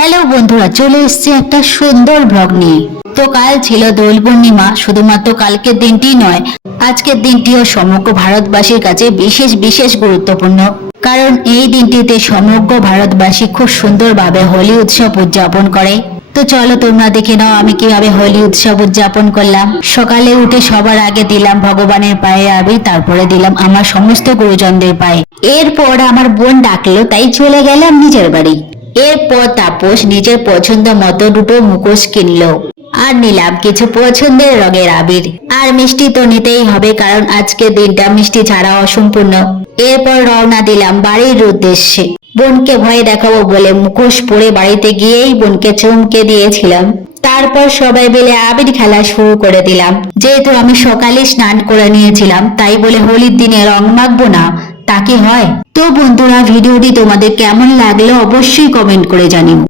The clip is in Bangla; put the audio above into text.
হ্যালো বন্ধুরা, চলে এসেছে একটা সুন্দর ব্লগ নিয়ে। তো কাল ছিল দোল পূর্ণিমা। শুধুমাত্র কালকের দিনটি নয়, আজকের দিনটিও সমগ্র ভারতবাসীর কাছে বিশেষ বিশেষ গুরুত্বপূর্ণ। কারণ এই দিনটিতে সমগ্র ভারতবাসী খুব সুন্দরভাবে হোলি উৎসব উদযাপন করে। তো চলো তোমরা দেখে নাও আমি কিভাবে হোলি উৎসব উদযাপন করলাম। সকালে উঠে সবার আগে দিলাম ভগবানের পায়ে আবির, তারপরে দিলাম আমার সমস্ত গুরুজনদের পায়ে। এরপর আমার বোন ডাকলো, তাই চলে গেলাম নিজের বাড়ি। এরপর তাপস নিজের পছন্দ মতো দুটো মুখোশ কিনলো আর নিলাম কিছু পছন্দের রঙের আবির। আর মিষ্টি তো নিতেই হবে, কারণ আজকের দিনটা মিষ্টি ছাড়া অসম্পূর্ণ। এরপর রওনা দিলাম বাড়ির উদ্দেশ্যে। বোনকে ভয় দেখাবো বলে মুখোশ পরে বাড়িতে গিয়েই বোনকে চমকে দিয়েছিলাম। তারপর সবাই মিলে আবির খেলা শুরু করে দিলাম। যেহেতু আমি সকালে স্নান করে নিয়েছিলাম, তাই বলে হোলির দিনে রং মাখবো না তা কি হয়? তো বন্ধুরা, ভিডিওটি তোমাদের কেমন লাগলো অবশ্যই কমেন্ট করে জানিও।